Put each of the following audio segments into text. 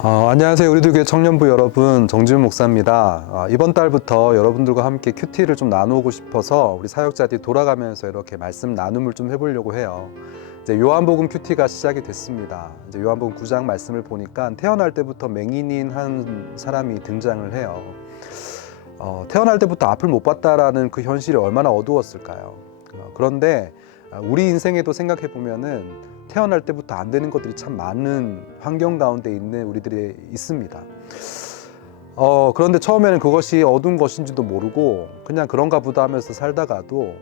안녕하세요. 우리들 교회 청년부 여러분, 정지훈 목사입니다. 이번 달부터 여러분들과 함께 큐티를 좀 나누고 싶어서 우리 사역자들이 돌아가면서 이렇게 말씀 나눔을 좀 해보려고 해요. 이제 요한복음 큐티가 시작이 됐습니다. 이제 요한복음 9장 말씀을 보니까 태어날 때부터 맹인인 한 사람이 등장을 해요. 태어날 때부터 앞을 못 봤다라는 그 현실이 얼마나 어두웠을까요? 그런데 우리 인생에도 생각해 보면은 태어날 때부터 안 되는 것들이 참 많은 환경 가운데 있는 우리들이 있습니다. 그런데 처음에는 그것이 어두운 것인지도 모르고 그냥 그런가 보다 하면서 살다가도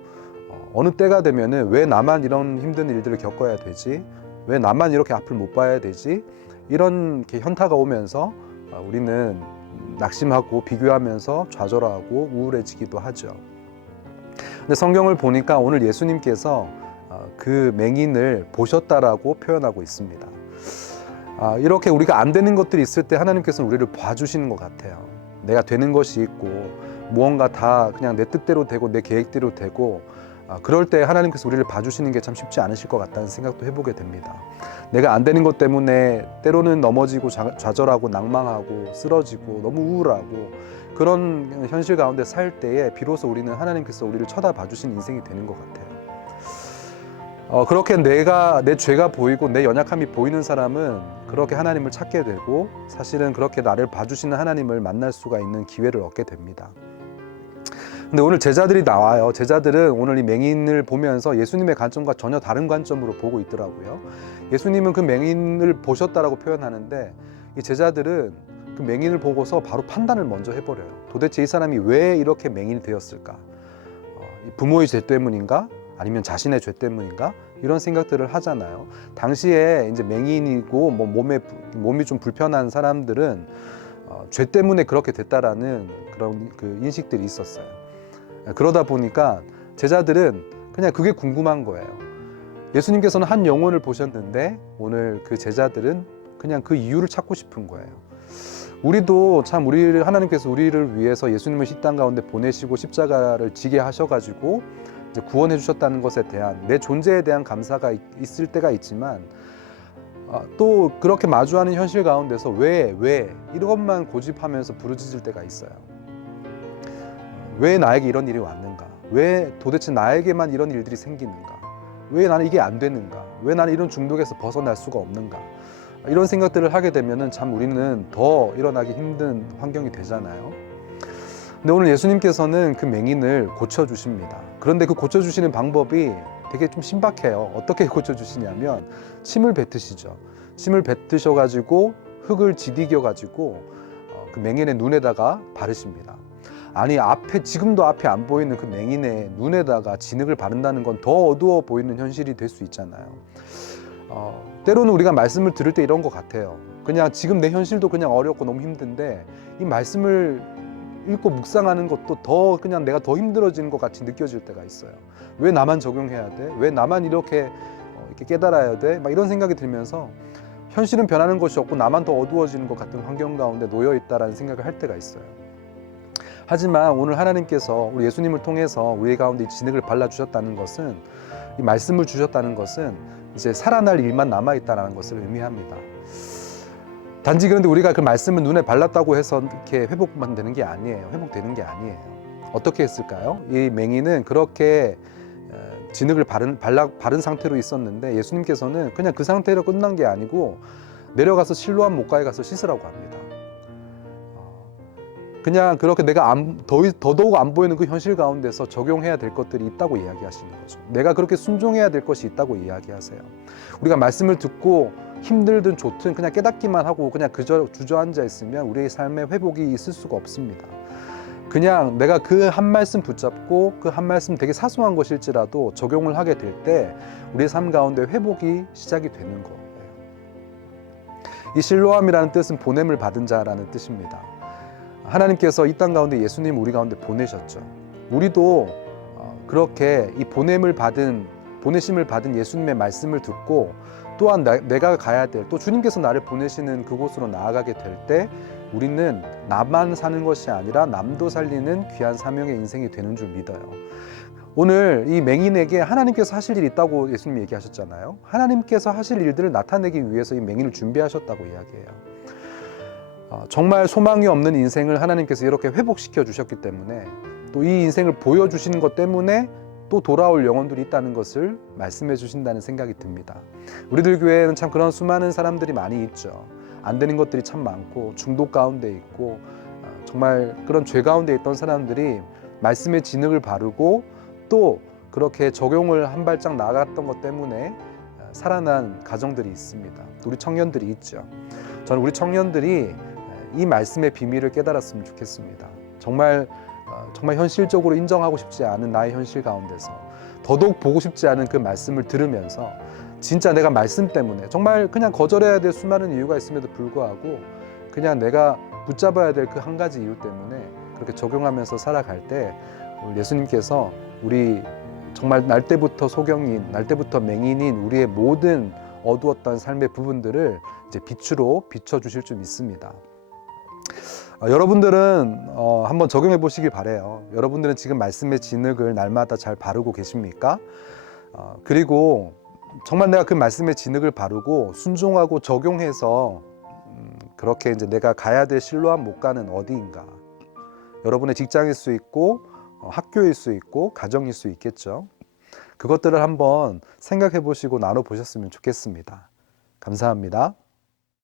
어느 때가 되면은 왜 나만 이런 힘든 일들을 겪어야 되지? 왜 나만 이렇게 앞을 못 봐야 되지? 이런 현타가 오면서 우리는 낙심하고 비교하면서 좌절하고 우울해지기도 하죠. 근데 성경을 보니까 오늘 예수님께서 그 맹인을 보셨다라고 표현하고 있습니다. 이렇게 우리가 안 되는 것들이 있을 때 하나님께서는 우리를 봐주시는 것 같아요. 내가 되는 것이 있고 무언가 다 그냥 내 뜻대로 되고 내 계획대로 되고 그럴 때 하나님께서 우리를 봐주시는 게 참 쉽지 않으실 것 같다는 생각도 해보게 됩니다. 내가 안 되는 것 때문에 때로는 넘어지고 좌절하고 낭망하고 쓰러지고 너무 우울하고 그런 현실 가운데 살 때에 비로소 우리는 하나님께서 우리를 쳐다봐 주신 인생이 되는 것 같아요. 그렇게 내 죄가 보이고 내 연약함이 보이는 사람은 그렇게 하나님을 찾게 되고 사실은 그렇게 나를 봐주시는 하나님을 만날 수가 있는 기회를 얻게 됩니다. 근데 오늘 제자들이 나와요. 제자들은 오늘 이 맹인을 보면서 예수님의 관점과 전혀 다른 관점으로 보고 있더라고요. 예수님은 그 맹인을 보셨다라고 표현하는데 이 제자들은 그 맹인을 보고서 바로 판단을 먼저 해버려요. 도대체 이 사람이 왜 이렇게 맹인이 되었을까? 부모의 죄 때문인가? 아니면 자신의 죄 때문인가? 이런 생각들을 하잖아요. 당시에 이제 맹인이고 몸이 좀 불편한 사람들은 죄 때문에 그렇게 됐다라는 그런 그 인식들이 있었어요. 그러다 보니까 제자들은 그냥 그게 궁금한 거예요. 예수님께서는 한 영혼을 보셨는데 오늘 그 제자들은 그냥 그 이유를 찾고 싶은 거예요. 우리도 참 하나님께서 우리를 위해서 예수님을 이 땅 가운데 보내시고 십자가를 지게 하셔가지고 이제 구원해 주셨다는 것에 대한 내 존재에 대한 감사가 있을 때가 있지만 또 그렇게 마주하는 현실 가운데서 왜 이것만 고집하면서 부르짖을 때가 있어요. 왜 나에게 이런 일이 왔는가? 왜 도대체 나에게만 이런 일들이 생기는가? 왜 나는 이게 안 되는가? 왜 나는 이런 중독에서 벗어날 수가 없는가? 이런 생각들을 하게 되면은 참 우리는 더 일어나기 힘든 환경이 되잖아요. 근데 오늘 예수님께서는 그 맹인을 고쳐주십니다. 그런데 그 고쳐주시는 방법이 되게 좀 신박해요. 어떻게 고쳐주시냐면 침을 뱉으시죠. 침을 뱉으셔가지고 흙을 지디겨가지고 그 맹인의 눈에다가 바르십니다. 아니 지금도 앞에 안 보이는 그 맹인의 눈에다가 진흙을 바른다는 건 더 어두워 보이는 현실이 될 수 있잖아요. 때로는 우리가 말씀을 들을 때 이런 것 같아요. 그냥 지금 내 현실도 그냥 어렵고 너무 힘든데 이 말씀을 읽고 묵상하는 것도 더 그냥 내가 더 힘들어지는 것 같이 느껴질 때가 있어요. 왜 나만 적용해야 돼? 왜 나만 이렇게 깨달아야 돼? 막 이런 생각이 들면서 현실은 변하는 것이 없고 나만 더 어두워지는 것 같은 환경 가운데 놓여 있다라는 생각을 할 때가 있어요. 하지만 오늘 하나님께서 우리 예수님을 통해서 우리 가운데 이 진흙을 발라주셨다는 것은 이 말씀을 주셨다는 것은 이제 살아날 일만 남아있다는 것을 의미합니다. 단지 그런데 우리가 그 말씀을 눈에 발랐다고 해서 이렇게 회복만 되는 게 아니에요. 회복되는 게 아니에요. 어떻게 했을까요? 이 맹인은 그렇게 진흙을 바른 상태로 있었는데 예수님께서는 그냥 그 상태로 끝난 게 아니고 내려가서 실로암 목가에 가서 씻으라고 합니다. 그냥 그렇게 내가 더더욱 안 보이는 그 현실 가운데서 적용해야 될 것들이 있다고 이야기하시는 거죠. 내가 그렇게 순종해야 될 것이 있다고 이야기하세요. 우리가 말씀을 듣고 힘들든 좋든 그냥 깨닫기만 하고 그냥 그저 주저앉아 있으면 우리의 삶에 회복이 있을 수가 없습니다. 그냥 내가 그 한 말씀 붙잡고 그 한 말씀 되게 사소한 것일지라도 적용을 하게 될 때 우리의 삶 가운데 회복이 시작이 되는 거예요. 이 실로암이라는 뜻은 보냄을 받은 자라는 뜻입니다. 하나님께서 이 땅 가운데 예수님 우리 가운데 보내셨죠. 우리도 그렇게 이 보내심을 받은 예수님의 말씀을 듣고 또한 내가 가야 될 또 주님께서 나를 보내시는 그곳으로 나아가게 될 때 우리는 나만 사는 것이 아니라 남도 살리는 귀한 사명의 인생이 되는 줄 믿어요. 오늘 이 맹인에게 하나님께서 하실 일이 있다고 예수님이 얘기하셨잖아요. 하나님께서 하실 일들을 나타내기 위해서 이 맹인을 준비하셨다고 이야기해요. 정말 소망이 없는 인생을 하나님께서 이렇게 회복시켜 주셨기 때문에 또 이 인생을 보여주시는 것 때문에 또 돌아올 영혼들이 있다는 것을 말씀해 주신다는 생각이 듭니다. 우리들 교회에는 참 그런 수많은 사람들이 많이 있죠. 안 되는 것들이 참 많고 중독 가운데 있고 정말 그런 죄 가운데 있던 사람들이 말씀의 진흙을 바르고 또 그렇게 적용을 한 발짝 나갔던 것 때문에 살아난 가정들이 있습니다. 우리 청년들이 있죠. 저는 우리 청년들이 이 말씀의 비밀을 깨달았으면 좋겠습니다. 정말 현실적으로 인정하고 싶지 않은 나의 현실 가운데서 더더욱 보고 싶지 않은 그 말씀을 들으면서 진짜 내가 말씀 때문에 정말 그냥 거절해야 될 수많은 이유가 있음에도 불구하고 그냥 내가 붙잡아야 될 그 한 가지 이유 때문에 그렇게 적용하면서 살아갈 때 예수님께서 우리 정말 날 때부터 소경인, 날 때부터 맹인인 우리의 모든 어두웠던 삶의 부분들을 이제 빛으로 비춰주실 줄 믿습니다. 여러분들은 한번 적용해 보시길 바래요. 여러분들은 지금 말씀의 진흙을 날마다 잘 바르고 계십니까? 그리고 정말 내가 그 말씀의 진흙을 바르고 순종하고 적용해서 그렇게 이제 내가 가야 될 실로암 못 가는 어디인가? 여러분의 직장일 수 있고 학교일 수 있고 가정일 수 있겠죠. 그것들을 한번 생각해 보시고 나눠 보셨으면 좋겠습니다. 감사합니다.